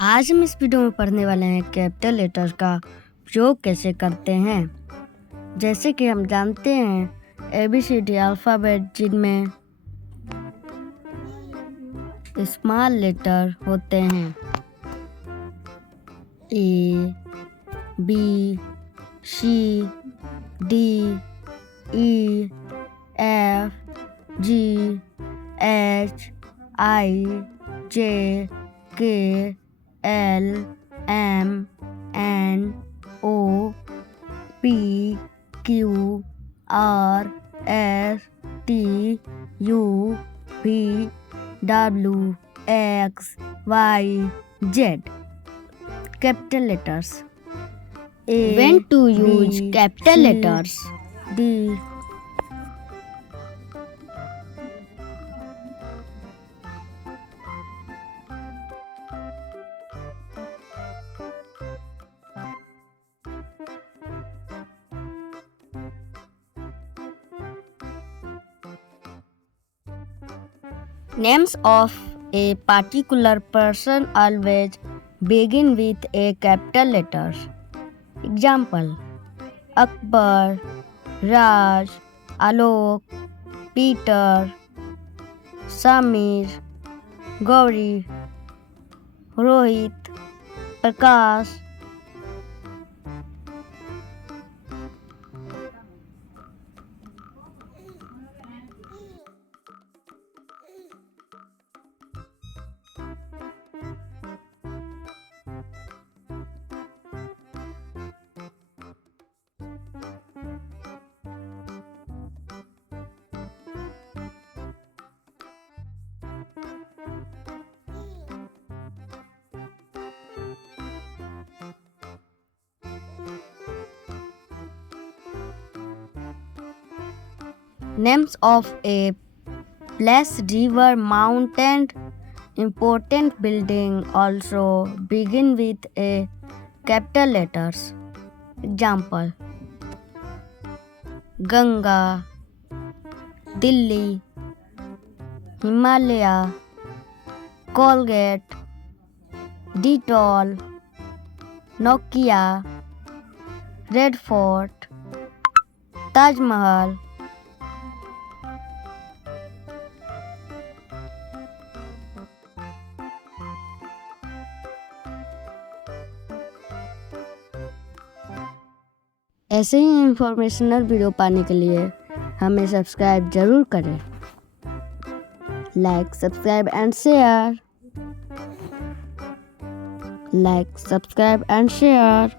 आज हम इस वीडियो में पढ़ने वाले हैं कैपिटल लेटर का प्रयोग कैसे करते हैं। जैसे कि हम जानते हैं ABCD अल्फ़ाबेट जिनमें स्मॉल लेटर होते हैं A, B, C, D, E, F, G, H, I, J, K, L, M, N, O, P, Q, R, S, T, U, V, W, X, Y, Z. Capital letters. A, When to use B, capital C, letters? D. Names of a particular person always begin with a capital letter. Example: Akbar, Raj, Alok, Peter, Samir, Gauri, Rohit, Prakash. Names of a place, river, mountain, important building also begin with a capital letters. Example: Ganga, Delhi, Himalaya, Colgate, Dettol, Nokia, Red Fort, Taj Mahal. ऐसे ही informational video पाने के लिए हमें subscribe जरूर करें। Like, subscribe and share. Like, subscribe and share.